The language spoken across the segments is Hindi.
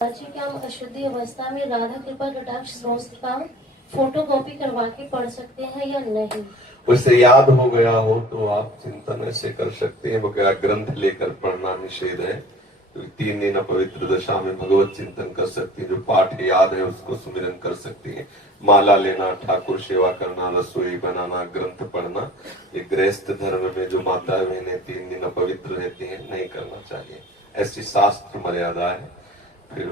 जी, क्या हम अशुद्धि अवस्था में राधा कृपा कटाक्ष स्तोत्र का फोटो कॉपी करवा के पढ़ सकते हैं या नहीं? उसे याद हो गया हो तो आप चिंतन ऐसे कर सकते हैं, वगैरह ग्रंथ लेकर पढ़ना निषेध है। तो 3 दिन अपवित्र दशा में भगवत चिंतन कर सकती है। जो पाठ याद है उसको सुमिरन कर सकती है। माला लेना, ठाकुर सेवा करना, रसोई बनाना, ग्रंथ पढ़ना, ये गृहस्थ धर्म में जो माता बहनें 3 दिन अपवित्र रहती हैं, नहीं करना चाहिए। ऐसी शास्त्र मर्यादा है। फिर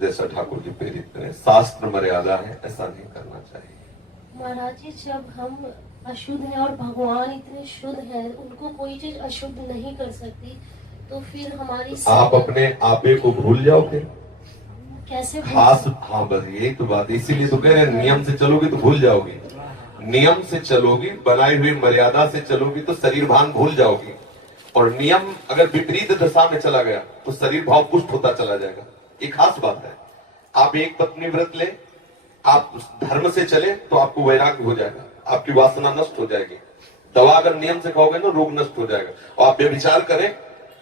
जैसा ठाकुर जी प्रेरित करें, शास्त्र मर्यादा है, ऐसा नहीं करना चाहिए। महाराज जी, जब हम अशुद्ध हैं और भगवान इतने शुद्ध हैं, उनको कोई चीज अशुद्ध नहीं कर सकती, तो फिर हमारी आप अपने आपे को भूल जाओ फिर कैसे? खास, हाँ बस यही तो बात, इसीलिए तो कह रहे हैं नियम से चलोगी तो भूल जाओगी। नियम से चलोगी, बनाई हुई मर्यादा से चलोगी तो शरीर भान भूल जाओगी। और नियम अगर विपरीत दशा में चला गया तो शरीर भाव पुष्ट होता चला जाएगा। ये खास बात है। आप एक पत्नी व्रत ले, आप धर्म से चले तो आपको वैराग्य हो जाएगा, आपकी वासना नष्ट हो जाएगी। दवा अगर नियम से खाओगे ना, रोग नष्ट हो जाएगा। और आप व्यभिचार करें,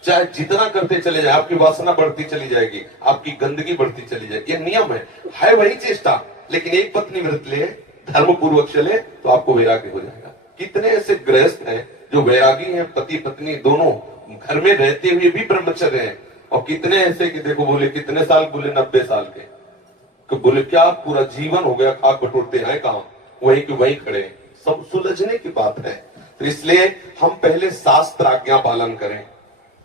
चाहे जितना करते चले जाए, आपकी वासना बढ़ती चली जाएगी, आपकी गंदगी बढ़ती चली जाएगी। ये नियम है वही चेष्टा। लेकिन एक पत्नी व्रत ले, धर्म पूर्वक चले तो आपको वैराग्य हो जाएगा। कितने ऐसे गृहस्थ हैं जो वैरागी हैं, पति पत्नी दोनों घर में रहते हुए भी ब्रह्मचर्य हैं। और कितने ऐसे कि देखो, बोले कितने साल, बोले 90 साल के। तो बोले क्या पूरा जीवन हो गया, खाक बटोरते हैं कहां, वहीं के वहीं खड़े। सब सुलझने की बात है। तो इसलिए हम पहले शास्त्र आज्ञा पालन करें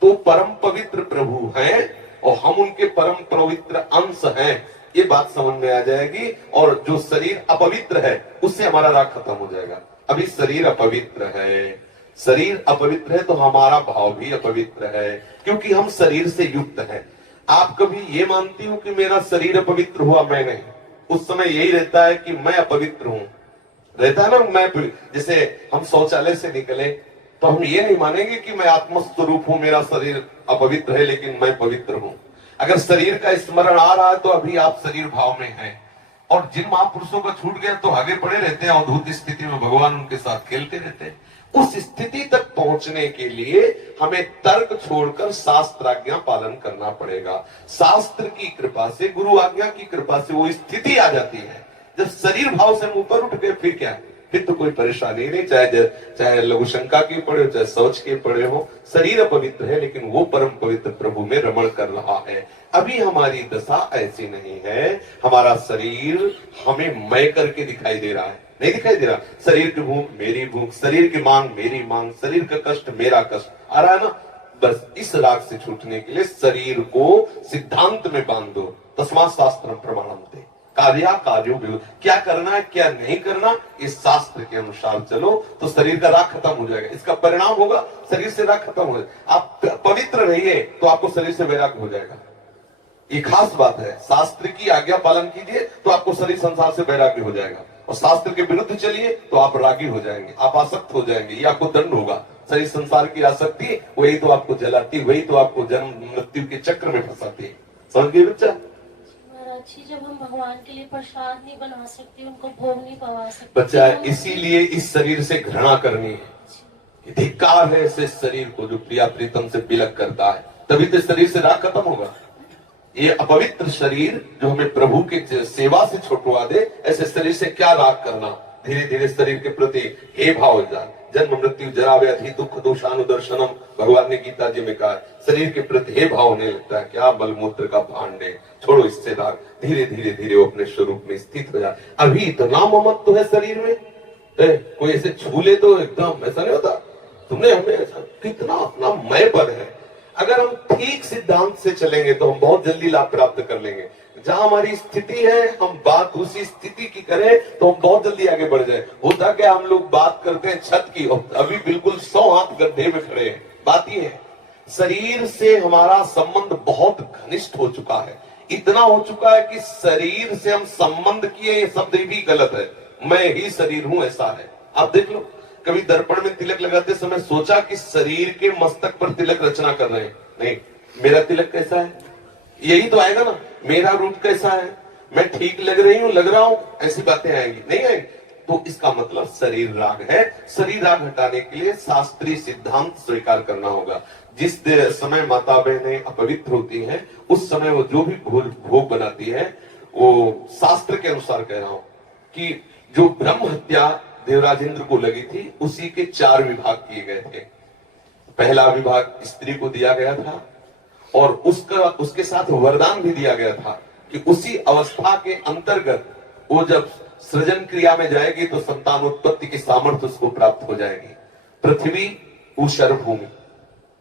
तो परम पवित्र प्रभु हैं और हम उनके परम पवित्र अंश हैं, ये बात समझ में आ जाएगी। और जो शरीर अपवित्र है उससे हमारा राग खत्म हो जाएगा। अभी शरीर अपवित्र है, शरीर अपवित्र है तो हमारा भाव भी अपवित्र है, क्योंकि हम शरीर से युक्त हैं। आप कभी ये मानती हो कि मेरा शरीर अपवित्र हुआ? मैं नहीं। उस समय यही रहता है कि मैं अपवित्र हूं, रहता है ना। मैं जैसे हम शौचालय से निकले तो हम ये नहीं मानेंगे कि मैं आत्मस्वरूप हूं, मेरा शरीर अपवित्र है लेकिन मैं पवित्र हूं। अगर शरीर का स्मरण आ रहा है तो अभी आप शरीर भाव में हैं। और जिन महापुरुषों का छूट गया तो आगे पड़े रहते हैं, अवधूत स्थिति में भगवान उनके साथ खेलते रहते हैं। उस स्थिति तक पहुंचने के लिए हमें तर्क छोड़कर शास्त्र आज्ञा पालन करना पड़ेगा। शास्त्र की कृपा से, गुरु आज्ञा की कृपा से वो स्थिति आ जाती है। जब शरीर भाव से हम ऊपर उठ गए फिर क्या, फिर तो कोई परेशानी नहीं। चाहे लघु शंका की पड़े हो, चाहे शौच के पड़े हो, शरीर अपवित्र है लेकिन वो परम पवित्र प्रभु में रमण कर रहा है। अभी हमारी दशा ऐसी नहीं है। हमारा शरीर हमें मैं करके दिखाई दे रहा है, नहीं दिखाई दे रहा। शरीर की भूख मेरी भूख, शरीर की मांग मेरी मांग, शरीर का कष्ट मेरा कष्ट आ रहा है ना। बस इस राग से छूटने के लिए शरीर को सिद्धांत में बांध दो। तस्मात् शास्त्रम प्रमाणम, कार्या कार्यो, क्या करना है क्या नहीं करना, इस शास्त्र के अनुसार चलो तो शरीर का राग खत्म हो जाएगा। इसका परिणाम होगा शरीर से राग खत्म हो जाएगा। आप पवित्र रहिए तो आपको शरीर से वैराग्य हो जाएगा। ये खास बात है। शास्त्र की आज्ञा पालन कीजिए तो आपको शरीर संसार से वैराग्य हो जाएगा। और शास्त्र के विरुद्ध चलिए तो आप रागी हो जाएंगे, आप आसक्त हो जाएंगे, ये आपको दंड होगा। शरीर संसार की आसक्ति वही तो आपको जलाती, वही तो आपको जन्म मृत्यु के चक्र में फंसाती है। समझ गए बच्चा? जब हम भगवान के लिए प्रसाद नहीं बना सकते, उनको भोग नहीं पवा सकते बच्चा, इसीलिए इस शरीर से घृणा करनी है। धिक्कार है ऐसे शरीर को जो प्रिया प्रीतम से बिलक करता है, तभी तो शरीर से राग खत्म होगा। ये अपवित्र शरीर जो हमें प्रभु के सेवा से छुटवा दे, ऐसे शरीर से क्या राग करना। धीरे धीरे शरीर के प्रति हे भाव जाए। जन्म मृत्यु जरा व्याधि दुख दोषानुदर्शनम, भगवान ने गीता जी में कहा। शरीर के प्रति हे भाव होने लगता है, क्या मलमूत्र का भांड है, छोड़ो इससे राग। धीरे धीरे धीरे वो अपने स्वरूप में स्थित हो जाए। अभी इतना ममत्व है शरीर में, कोई ऐसे छू ले तो एकदम ऐसा नहीं होता। तुमने हमें ऐसा कितना अपना मैं पद है। अगर हम ठीक सिद्धांत से चलेंगे तो हम बहुत जल्दी लाभ प्राप्त कर लेंगे। जहां हमारी स्थिति है, हम बात उसी स्थिति की करें तो हम बहुत जल्दी आगे बढ़ जाए। होता क्या, हम लोग बात करते हैं छत की, अभी बिल्कुल 100 हाथ गड्ढे में खड़े हैं। बात ये है, शरीर से हमारा संबंध बहुत घनिष्ठ हो चुका है। इतना हो चुका है कि शरीर से हम संबंध किए, ये शब्द भी गलत है। मैं ही शरीर हूं ऐसा है। आप देख लो, कभी दर्पण में तिलक लगाते समय सोचा कि शरीर के मस्तक पर तिलक रचना कर रहे हैं? नहीं। मेरा तिलक कैसा है, यही तो आएगा ना। मेरा रूप कैसा है, मैं ठीक लग रही हूं, लग रहा हूं, ऐसी बातें आएंगी? नहीं आएंगी। तो इसका मतलब शरीर राग है। शरीर राग हटाने के लिए शास्त्रीय सिद्धांत स्वीकार करना होगा। जिस समय माता बहनें अपवित्र होती हैं, उस समय वो जो भी भोग बनाती है, वो शास्त्र के अनुसार कह रहा हूं कि जो ब्रह्म हत्या देवराजेंद्र को लगी थी, उसी के 4 विभाग किए गए थे। पहला विभाग स्त्री को दिया गया था और उसके साथ वरदान भी दिया गया था कि उसी अवस्था के अंतर्गत वो जब सृजन क्रिया में जाएगी तो संतानोत्पत्ति की सामर्थ्य उसको प्राप्त हो जाएगी। पृथ्वी ऊषर भूमि,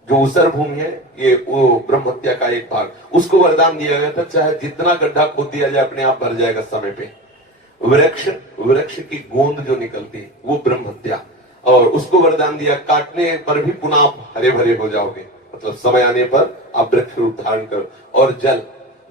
जो ऊषर भूमि है, ये वो ब्रह्म हत्या का एक भाग, उसको वरदान दिया गया था, चाहे जितना गड्ढा खोद दिया जाए अपने आप भर जाएगा समय पे। वृक्ष की गोंद जो निकलती है वो ब्रह्म हत्या, और उसको वरदान दिया काटने पर भी पुनः आप हरे भरे हो जाओगे, मतलब समय आने पर आप वृक्ष रूप धारण करो। और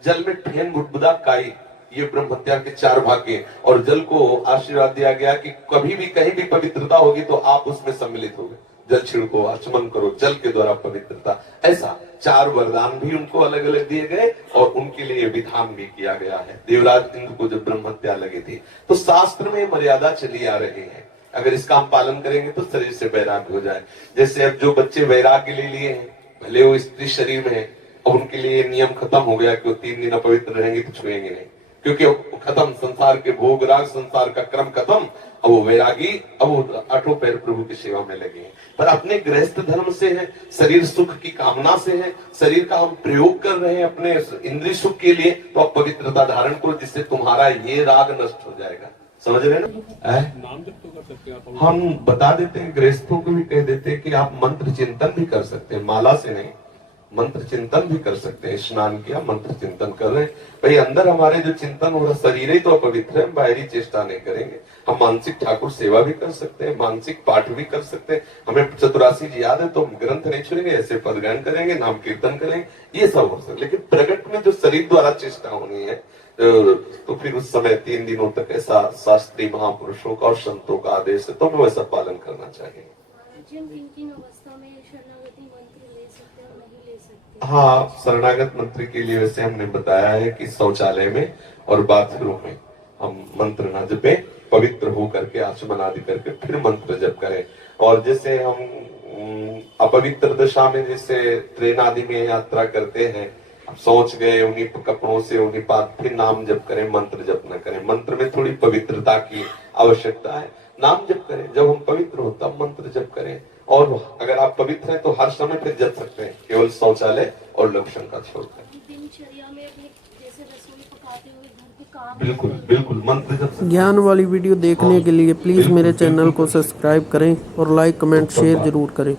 जल में ठेन बुदबुदा काई, ये ब्रह्म हत्या के 4 भाग के। और जल को आशीर्वाद दिया गया कि कभी भी कहीं भी पवित्रता होगी तो आप उसमें सम्मिलित होगे, जल छिड़को, आचमन करो, जल के द्वारा पवित्रता। ऐसा 4 वरदान भी उनको अलग अलग दिए गए और उनके लिए विधान भी किया गया है। देवराज इंद्र को जब ब्रह्म हत्या लगी थी तो शास्त्र में मर्यादा चली आ रही है, अगर इसका हम पालन करेंगे तो शरीर से वैराग्य हो जाए। जैसे अब जो बच्चे वैराग्य ले लिए हैं, भले वो स्त्री शरीर में है, अब उनके लिए नियम खत्म हो गया कि वो 3 दिन अपवित्र रहेंगे तो छुएंगे नहीं, क्योंकि अब खत्म संसार के भोग राग, संसार का क्रम खत्म। अब वो वैरागी, अब वो 8 पैर प्रभु की सेवा में लगे हैं। पर अपने गृहस्थ धर्म से है, शरीर सुख की कामना से है, शरीर का हम प्रयोग कर रहे हैं अपने इंद्रिय सुख के लिए, तो आप पवित्रता धारण करो, जिससे तुम्हारा ये राग नष्ट हो जाएगा। समझ रहे ना? नाम जप तो कर सकते हैं आप। हम बता देते हैं, गृहस्थों को भी कह देते हैं कि आप मंत्र चिंतन भी कर सकते हैं, माला से नहीं, मंत्र चिंतन भी कर सकते हैं। स्नान किया, मंत्र चिंतन कर रहे हैं, भाई अंदर हमारे जो चिंतन हो रहा, शरीर ही तो अपवित्र है, बाहरी चेष्टा नहीं करेंगे। हम मानसिक ठाकुर सेवा भी कर सकते हैं, मानसिक पाठ भी कर सकते हैं। हमें 84 जी याद है तो हम ग्रंथ नहीं छोड़ेंगे, ऐसे पद गायन करेंगे, नाम कीर्तन करेंगे, ये सब हो सकता। लेकिन प्रकट में जो शरीर द्वारा चेष्टा होनी है, तो फिर उस समय 3 दिनों तक ऐसा शास्त्रीय महापुरुषों का और संतों का आदेश है, तो हमें वैसा पालन करना चाहिए। हाँ, शरणागत मंत्र के लिए वैसे हमने बताया है कि शौचालय में और बाथरूम में हम मंत्र न जपे, पवित्र हो करके आचमन आदि करके फिर मंत्र जप करें। और जैसे हम अपवित्र दशा में जैसे ट्रेन आदि में यात्रा करते हैं, सोच गए उन्हीं कपड़ों से उन्हीं पास, फिर नाम जप करें, मंत्र जप न करें। मंत्र में थोड़ी पवित्रता की आवश्यकता है, नाम जप करें। जब हम पवित्र हो तब मंत्र जप करें, और अगर आप पवित्र हैं तो हर समय फिर जप सकते हैं, केवल शौचालय और लक्षण का छोड़कर। दिनचर्या में अपने जैसे रसोई पकाते हुए घर के काम, बिल्कुल बिल्कुल मंत्र जप। ज्ञान वाली वीडियो देखने के लिए प्लीज मेरे चैनल को सब्सक्राइब करें और लाइक कमेंट शेयर जरूर करें।